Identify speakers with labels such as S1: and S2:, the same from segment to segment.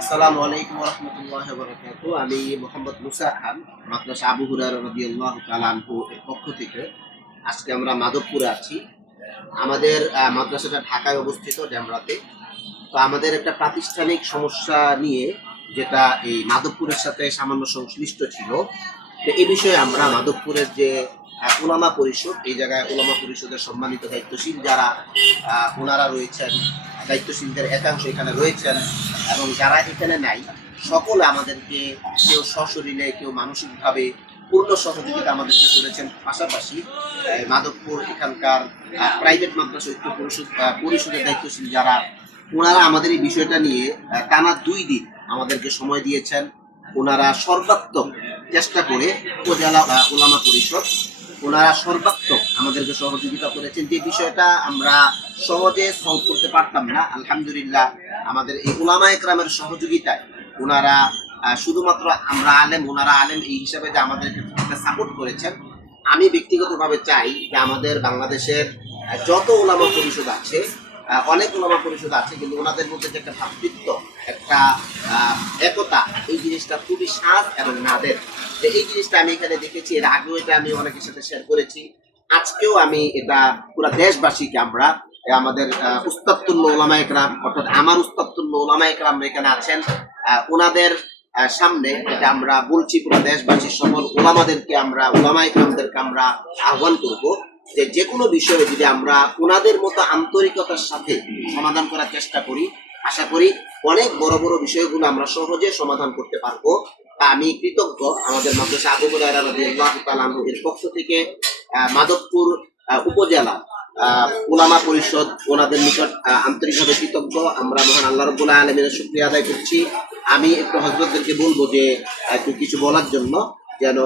S1: আসসালামু আলাইকুম রহমতুল্লাহ বরকাত আমি মোহাম্মদ মুসা খান মাদ্রাসা আবু হুরার রদিয়াল্লাহ তালানহু এর পক্ষ থেকে। আজকে আমরা মাধবপুরে আছি। আমাদের মাদ্রাসাটা ঢাকায় অবস্থিত ড্যামরাতে তো আমাদের একটা প্রাতিষ্ঠানিক সমস্যা নিয়ে যেটা এই মাধবপুরের সাথে সামান্য সংশ্লিষ্ট ছিল, তো এই বিষয়ে আমরা মাধবপুরের যে ওলামা পরিষদ, এই জায়গায় ওলামা পরিষদের সম্মানিত দায়িত্বশীল যারা ওনারা রয়েছেন, দায়িত্বশীলদের একাংশ এখানে রয়েছেন এবং যারা এখানে নাই, সকলে আমাদেরকে কেউ সশরীরে, কেউ মানসিকভাবে পূর্ণ সহযোগিতা আমাদেরকে করেছেন। পাশাপাশি মাধবপুর এখানকার প্রাইভেট মাদ্রাসা ঐক্য পরিষদ পরিষদের দায়িত্বশীল যারা, ওনারা আমাদের এই বিষয়টা নিয়ে টানা দুই দিন আমাদেরকে সময় দিয়েছেন। ওনারা সর্বাত্মক চেষ্টা করে উপজেলা ওলামা পরিষদ ওনারা সর্বাত্মক আমাদেরকে সহযোগিতা করেছেন। যে বিষয়টা আমরা সহজে সলভ করতে পারতাম না, আলহামদুলিল্লাহ আমাদের এই উলামা একরামের সহযোগিতায় ওনারা শুধুমাত্র আমরা আলেম, ওনারা আলেম এই হিসাবে যে আমাদেরকে সাপোর্ট করেছেন। আমি ব্যক্তিগতভাবে চাই যে আমাদের বাংলাদেশের যত ওলামা পরিষদ আছে অনেক ওলামা পরিষদ আছে, কিন্তু ওনাদের মধ্যে যে একটা ভাতৃত্ব একটা একতা এই জিনিসটা খুবই সাজ এবং নাদের। তো এই জিনিসটা আমি এখানে দেখেছি এর আগেও এটা আমি অনেকের সাথে শেয়ার করেছি। আজকেও আমি এটা পুরো দেশবাসীকে আমরা আমাদের আহ, উস্তাদতুল্য ওলামা একরাম অর্থাৎ আমার উস্তাদতুল্য ওলামা একরাম এখানে আছেন ওনাদের সামনে এটা আমরা বলছি পুরো দেশবাসীর সকল ওলামাদেরকে আমরা ওলামা একরামদেরকে আমরা আহ্বান করব যে যে কোনো বিষয়ে যদি আমরা ওনাদের মতো আন্তরিকতার সাথে সমাধান করার চেষ্টা করি আশা করি অনেক বড় বড় বিষয়গুলো আমরা সহজে সমাধান করতে পারব। আমি কৃতজ্ঞ আমাদের মাদ্রাসা আবু এর পক্ষ থেকে মাধবপুর উপজেলা ওলামা পরিষদ ওনাদের নিকট আন্তরিকভাবে কৃতজ্ঞ। আমরা মহান আল্লাহ রব্বুল আলমের শুক্রিয়া আদায় করছি। আমি একটু হজরতদেরকে বলব যে, একটু কিছু বলার জন্য যেন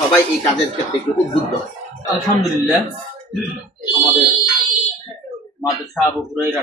S1: সবাই এই কাজের ক্ষেত্রে একটু উদ্বুদ্ধ
S2: আলহামদুলিল্লাহ। আমাদের মাদ্রাসা আবু হুরাইরা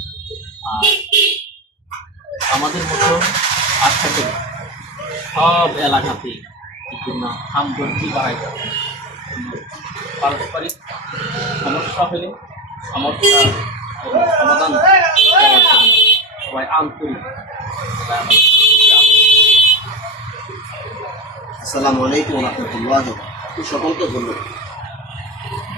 S2: আমাদের মতো করি সব এলাকাতে জন্য হামদর্দি বাড়াইতে পারস্পরিক সমস্যা হলে সমস্যা এবং সমাধান সবাই আন্তরিক।
S1: আসসালামু আলাইকুম রহমতুল্লাহ সকলকে ধন্যবাদ।